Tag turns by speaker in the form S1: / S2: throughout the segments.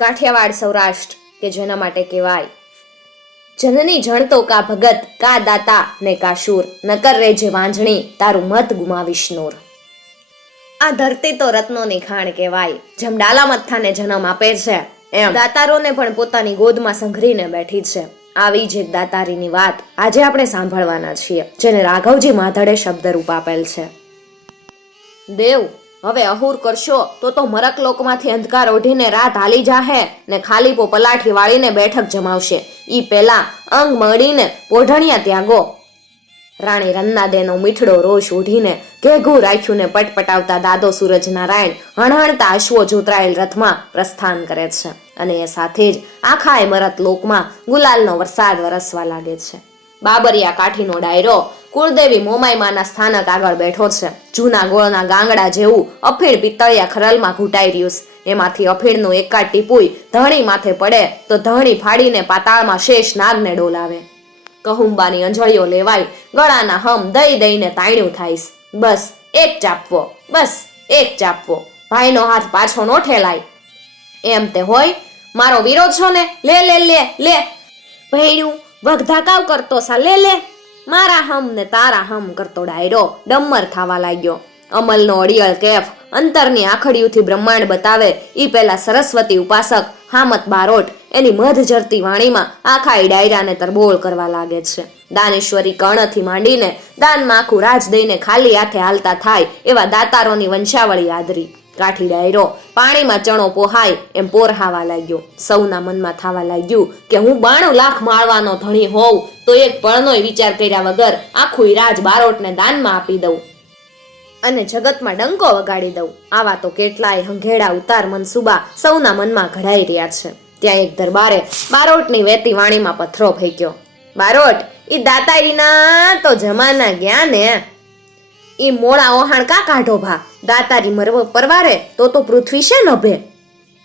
S1: કાઠિયાવાડ સૌરાષ્ટ્ર, કે જેના માટે કહેવાય. જનની જણતો કા ભગત, કા દાતા ને કા શૂર, નકર રે જે વાંજણી, તારું મત ગુમાવીશ નૂર. આ ધરતી તો રત્નોની ખાણ કહેવાય, જેમ ડાલા મથાને જન્મ આપે છે, એમ દાતારોને પણ પોતાની ગોદમાં સંઘરીને બેઠી છે. આવી જ એક દાતારીની વાત આજે આપણે સાંભળવાના છીએ, જેને રાઘવજી માધડે શબ્દ રૂપ આપેલ છે. દેવ હવે અહુર કરશો તો તો મરક લોકમાંથી અંધકાર ઓઢીને રાત હાલી જાહે ને ખાલીપો પલાઠી વાળીને બેઠક જમાવશે. ઈ પેલા અંગ મળીને પોઢણિયા ત્યાગો. રાણી રન્નાદેનો મીઠડો રોષ ઉઢીને ઘેઘું રાખ્યું ને પટપટાવતા દાદો સૂરજ નારાયણ હણહણતા અશ્વો જોતરાયેલ રથમાં પ્રસ્થાન કરે છે. અને એ સાથે જ આખા એ મરત લોકમાં ગુલાલનો વરસાદ વરસવા લાગે છે. બાબરિયા કાઠીનો ડાયરો કુળદેવી મોમાઈમાના સ્થાનક આગળ બેઠો છે. જૂના ગોળના ગાંગડા જેવું અફીણ પિત્તળિયા ખરલમાં ઘૂંટાઈ રહ્યું છે. એમાંથી અફીણનું એકાદ ટીપુય ધણી માથે પડે તો ધણી ફાડીને પાતાળમાં શેષ નાગને ડોલાવે. કહુંબાની અંજળીઓ લેવાય, ગળાના હમ દઈ દઈને તાણ્યું થાઈશ બસ એક ચાપવો, બસ એક ચાપવો. ભાઈનો હાથ પાછો નો ઠેલાય. એમ તે હોય, મારો વિરોધ છો ને? લે લે લે લે. ભૈણ્યું વગધાકાવ કરતો સા લે લે મારા હમ ને તારા હમ કરતો ડાયરો, ડમ્મર થવા લાગ્યો. અમલનો અડિયળ કેફ અંતરની આખડીઓથી બ્રહ્માંડ બતાવે ઈ પેલા સરસ્વતી ઉપાસક હામત બારોટ, એની મધ જરતી વાણીમાં આખા એ ડાયરાને તરબોળ કરવા લાગે છે. દાનેશ્વરી કર્ણથી માંડીને દાનમાં આખું રાજ દઈને ખાલી હાથે હાલતા થાય એવા દાતારોની વંશાવળી આદરી. કાઠી ડાયરો પાણીમાં ચણો પોહાય એમ પોરહાવા લાગ્યો. સૌના મનમાં થવા લાગ્યું કે હું બાણું લાખ માળવાનો ધણી હોઉં, તો એક પળનોય વિચાર કર્યા વગર આખું રાજ બારોટને દાનમાં આપી દઉં. અને જગતમાં ડંકો વગાડી દઉં. આવા તો કેટલાય હંઘેડા ઉતાર મનસુબા સૌના મનમાં ઘડાઈ રહ્યા છે. ત્યાં એક દરબારે બારોટની વેતી વાણીમાં પથરો ફેંક્યો બારોટ એ દાતારીના તો જમાના ગયા ને. ઈ મોળા ઓહાણ કા કાઢો ભા દાતારી મરવ પરવારે, તો તો પૃથ્વી છે નભે.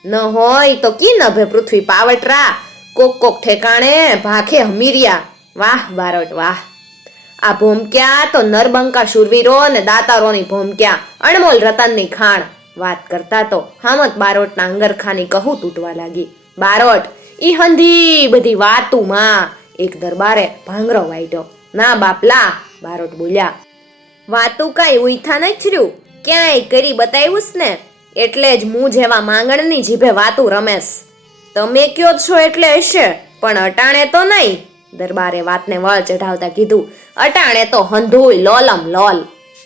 S1: ન હોય તો કી નભે પૃથ્વી પાવટરા? કોક કોક ઠેકાણે ભાખે હમીરિયા. વાહ, બારોટ, વાહ. આ ભોમક્યા તો નરબંકા શુરવીરો અને દાતારોની ભોમક્યા, અણમોલ રતનની ખાણ. વાત કરતા તો હામત બારોટના અંગરખાની કહું તૂટવા લાગી. બારોટ, ઈ હંધી બધી વાતુમાં એક દરબારે ભાંગરો વાઈટો ના બાપલા, બારોટ બોલ્યા વાતું કાંઈ ઉઈથા નથી રહ્યું ક્યાંય કરી બતાવ્યું ને? એટલે જ હું જેવા માંગણની જીભે વાતું રમેશ. તમે કયો છો એટલે હશે, પણ અટાણે તો નહીં. દરબારે વાતને વળ ચઢાવતા કીધું, અટાણે તો હંધુય લોલમ લોલ.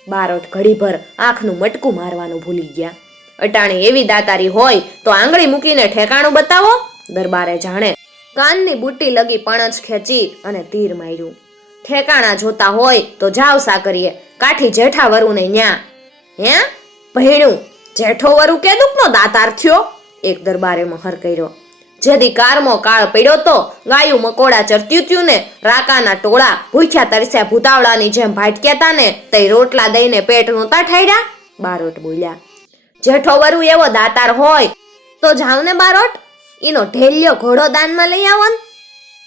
S1: બારોટ ઘડીભર આંખનું મટકું મારવાનું ભૂલી ગયા. અટાણે એવી દાતારી હોય તો આંગળી મૂકીને ઠેકાણું બતાવો. દરબારે જાણે કાનની બુટ્ટી લગી પણજ ખેંચી અને તીર માર્યું. ઠેકાણા જોતા હોય તો જાવ સાકરીએ. કાઠી જેઠા વરુને ન્યા. હે? ભૈણું, જેઠો વરુ કે દુખનો દાતાર થયો? એક દરબારે મહર કર્યો. જેથી કારમો કાળ પડ્યો તો ગાયું મકોડા ચરત્યું ત્યું ને રાકાના ટોળા ભૂખ્યા તરસ્યા ભૂતાવળાની જેમ ભાટક્યા તા ને તે રોટલા દઈને પેટ નહોતા ઠાયડા? બારોટ બોલ્યા. જેઠો વરુ એવો દાતાર હોય તો જાવ ને બારોટ? એનો ઢેલ્યો ઘોડો દાનમાં લઈ આવન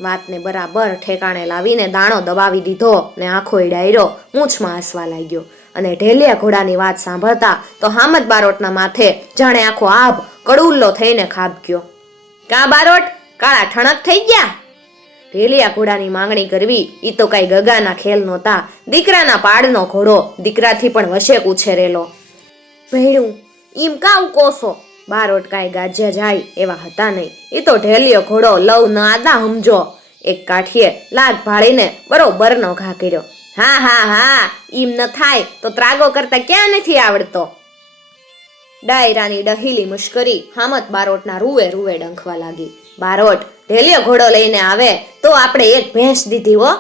S1: વાતને બરાબર ઠેકાણે લાવીને દાણો દબાવી દીધો ને આખો ડાયરો મૂછમાં હસવા લાગ્યો. અને ઢેલિયા ઘોડાની વાત સાંભળતા તો હામદ બારોટના માથે જાણે આખો આભ કડુલ્લો થઈને ખાબક્યો. કા બારોટ? કાળા ઠણક થઈ ગયા? ઢેલિયા ઘોડાની માંગણી કરવી એ તો કઈ ગગાના ખેલ નહોતા. દીકરાના પાડનો ઘોડો દીકરાથી પણ વશેક ઉછેરેલો. ભેણું ઈમ કાઉ કોસો બારોટ ઓટકાય ગાજ્યા જાય એવા હતા નહીં. એ તો ઢેલિયો ઘોડો લવ ન આદા સમજો. એક કાઠીએ લાગ ભાળીને બરોબરનો ઘા કર્યો. હા હા હા, ઈમ ન થાય તો ત્રાગો કરતા ક્યાં નથી આવડતો? ડાયરાની ડહીલી મુશ્કરી હામત બારોટના રૂવે રૂવે ડંખવા લાગી. બારોટ ઢેલિયો ઘોડો લઈને આવે તો આપણે એક ભેંસ દીધી હો.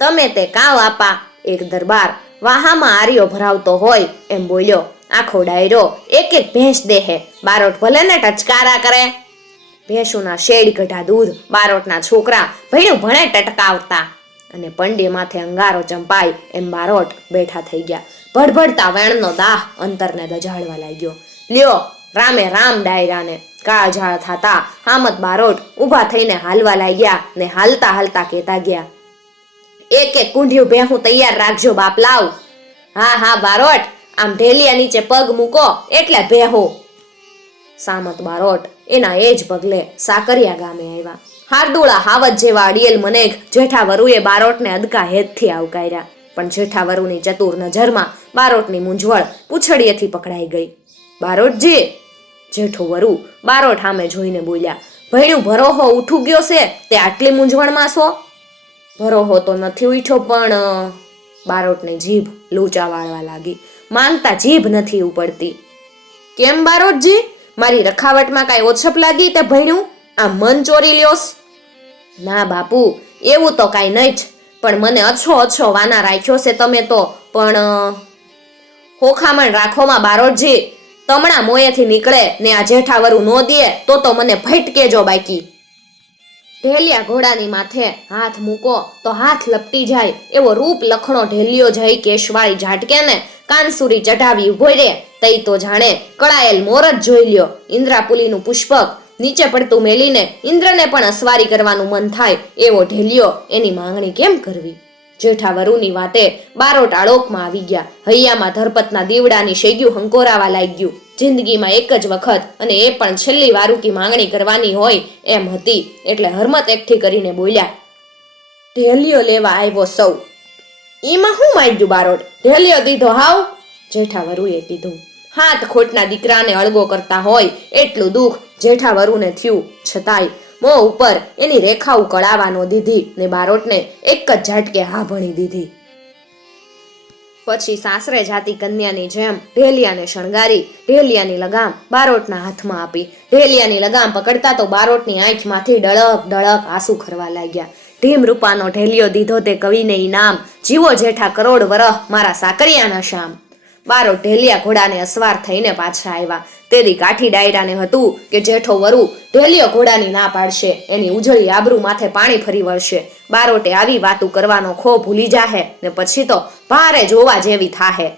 S1: તમે તે કાવ આપા, એક દરબાર. વાહામાં આર્યો ભરાવતો હોય એમ બોલ્યો. આખો ડાયરો. એક એક ભેંસ દેહે. બારોટ ભલે ને ટચકારા કરે. ભેંસુના શેડ કઢા દૂધ, બારોટના છોકરા ભણ્યું ભણે ટટકાવતા. અને પંડે માથે અંગારો ચંપાય એમ બારોટ બેઠા થઈ ગયા. ભડભડતા વેણનો દાહ અંતરને દજાડવા લાગ્યો. લ્યો, રામે રામ ડાયરાને. કાળઝાળ થતા હામત બારોટ ઊભા થઈને હાલવા લાગ્યા ને હાલતા હાલતા કહેતા ગયા. એક એક કુંઢિયું ભેહું તૈયાર રાખજો બાપ લાવ. હા હા, બારોટ. આમ ઢેલિયા નીચે પગ મૂકો, એટલે ભેહો. સામત બારોટ, એના એ જ પગલે સાકરિયા ગામે આવ્યા. હારદુળા હાવત જેવા અડિયેલ મનેક જેઠા વરુએ બારોટને અદકા હેતથી આવકાર્યા. પણ જેઠા વરુની ચતુર નજરમાં બારોટની મૂંઝવણ પૂછડીએથી પકડાઈ ગઈ. બારોટજી, જેઠો વરુ, બારોટ સામે જોઈને બોલ્યા ભણ્યું ભરોહો ઉઠું ગયો છે? તે આટલી મૂંઝવણમાં છો? ભરોહો તો નથી ઉઠ્યો, પણ બારોટની જીભ લૂચા વાળવા લાગી. માંગતા જીભ નથી ઉપડતી કેમ બારોટજી? મારી રખાવટમાં કાંઈ ઓછપ લાગી તે ભણ્યું? આ મન ચોરી લ્યોસ. ના બાપુ, એવું તો કાંઈ નહીં જ. પણ મને અછો અછો વાના રાખ્યો છે તમે તો. પણ હોખામણ રાખોમાં બારોટજી. તમણા મોયેથી નીકળે ને આ જેઠાવરું નો દે, તો તો મને ભટકેજો બાકી. ઢેલિયા ઘોડાની માથે હાથ મૂકો, તો હાથ લપટી જાય. એવો રૂપ લખણો ઢેલિયો જઈ કેશવાળી ઝાટકે ને કાનસુરી ચઢાવી હોય રે, તઈ તો જાણે કળાયેલ મોર જ જોઈ લ્યો. ઇન્દ્રાપુલીનું પુષ્પક નીચે પડતું મેલીને ઇન્દ્રને પણ અસવારી કરવાનું મન થાય એવો ઢેલ્યો એની માંગણી કેમ કરવી? જેઠા વરુની વાતે બારોટ આળોકમાં આવી ગયા. હૈયામાં ધરપતના દીવડાની શેગ્યું હંકોરાવા લાગ્યું. જિંદગીમાં એક જ વખત અને એ પણ છેલ્લી વારુકી માંગણી કરવાની હોય એમ હતી. એટલે હરમત એકઠી કરીને બોલ્યા, ઢેલિયો લેવા આવ્યો સૌ. એમાં હું માંગ્યું બારોટ? ઢેલ્યો દીધો હાવ. જેઠા વરુએ કીધું, હાથ ખોટના દીકરાને અળગો કરતા હોય એટલું દુઃખ જેઠા વરુને થયું. છતાંય મો ઉપર એની રેખાઓ કળાવાનો દીધી ને બારોટને એક જ ઝાટકે હા ભણી દીધી. પછી સાસરે જાતી કન્યાની જેમ ઢેલિયાને શણગારી, ઢેલિયાની લગામ બારોટના હાથમાં આપી. ઢેલિયાની લગામ પકડતા તો બારોટની આંખમાંથી ડળક ડળક આંસુ ખરવા લાગ્યા. ઢીમ રૂપાનો ઢેલિયો દીધો તે કવિને ઇનામ. જીવો જેઠા કરોડ વરહ મારા સાકરિયાના શામ બારો ઢેલિયા ઘોડાને અસવાર થઈને પાછા આવ્યા. તેદી કાઠી ડાયરાને હતું કે જેઠો વરુ ઢેલિયો ઘોડાની ના પાડશે. એની ઉજળી આબરૂ માથે પાણી ફરી વળશે. બારોટે આવી વાતું કરવાનો ખો ભૂલી જાહે ને પછી તો ભારે જોવા જેવી થાહે.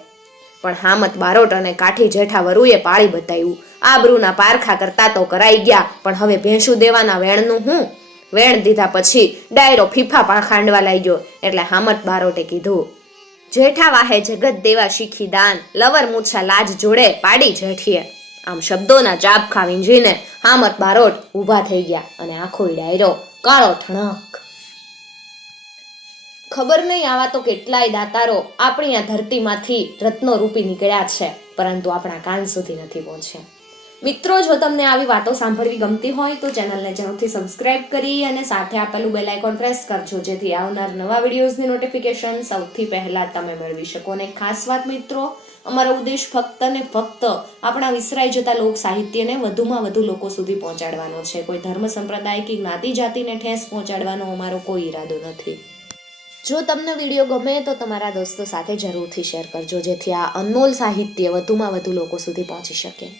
S1: પણ હામત બારોટ અને કાઠી જેઠા વરુએ પાળી બતાવ્યું. આબરૂના પારખા કરતા તો કરાઈ ગયા, પણ હવે ભેંસું દેવાના વેણનું હું? વેણ દીધા પછી ડાયરો ફીફા પાખાંડવા લાગ્યો. એટલે હામત બારોટે કીધું, જેઠા વાહે જગત દેવા શીખી દાન, લવર મૂછા લાજ જોડે પાડી જેઠીએ. આમ શબ્દોના ચાપખા વીંઝીને હામત બારોટ ઊભા થઈ ગયા અને આખો ડાયરો કાળો ઠણક. ખબર નહીં આવા તો કેટલાય દાતારો આપણી આ ધરતીમાંથી રત્નો રૂપી નીકળ્યા છે, પરંતુ આપણા કાન સુધી નથી પહોંચ્યા. મિત્રો, જો તમને આવી વાતો સાંભળવી ગમતી હોય, તો ચેનલને જરૂરથી સબસ્ક્રાઇબ કરી અને સાથે આપેલું બેલ આઇકોન પ્રેસ કરજો, જેથી આવનાર નવા વિડીયોઝની નોટિફિકેશન સૌથી પહેલાં તમે મેળવી શકો. અને ખાસ વાત મિત્રો, અમારો ઉદ્દેશ ફક્ત ને ફક્ત આપણા વિસરાઈ જતા લોક સાહિત્યને વધુમાં વધુ લોકો સુધી પહોંચાડવાનો છે. કોઈ ધર્મ સંપ્રદાય કે જ્ઞાતિ જાતિને ઠેસ પહોંચાડવાનો અમારો કોઈ ઈરાદો નથી. જો તમને વીડિયો ગમે તો તમારા દોસ્તો સાથે જરૂરથી શેર કરજો, જેથી આ અનમોલ સાહિત્ય વધુમાં વધુ લોકો સુધી પહોંચી શકે.